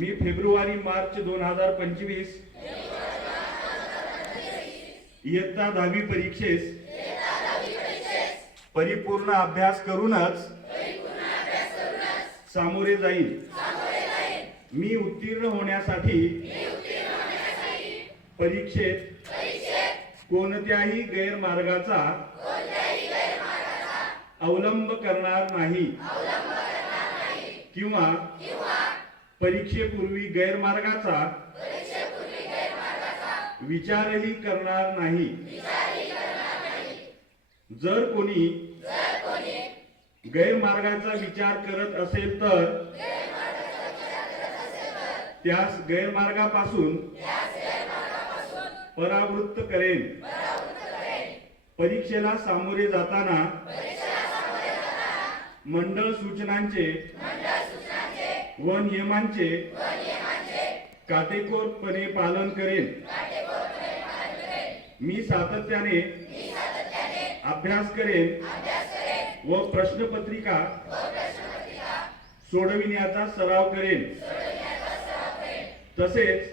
मी February March दोन हजार पंचवीस. इयत्ता दहावी परीक्षेस. परिपूर्ण अभ्यास करूनच सामोरे जाईल मी उत्तीर्ण होण्यासाठी परीक्षेत कोणत्याही गैरमार्गाचा अवलंब करणार नाही. किंवा परीक्षेपूर्वी गैरमार्गाचा विचारही करणार नाही. जर कोणी गैरमार्गाचा विचार करत असेल तर त्यास गैरमार्गापासून परावृत्त करेन. परीक्षेला सामोरे जाताना मंडळ सूचनांचे व नियमांचे काटेकोरपणे पालन करेन. मी सातत्याने अभ्यास करेन व प्रश्नपत्रिका सोडविण्याचा सराव करेन. तसेच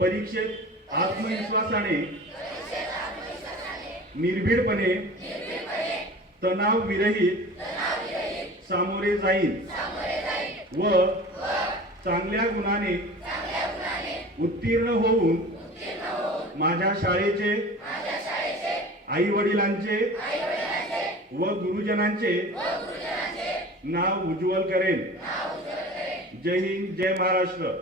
परीक्षेत आत्मविश्वासाने निर्भीडपणे तणाव विरहित सामोरे जाईल व चांगल्या गुणाने उत्तीर्ण होऊन माझ्या शाळेचे आई वडिलांचे व गुरुजनांचे नाव उज्ज्वल करेन. जय हिंद जय महाराष्ट्र.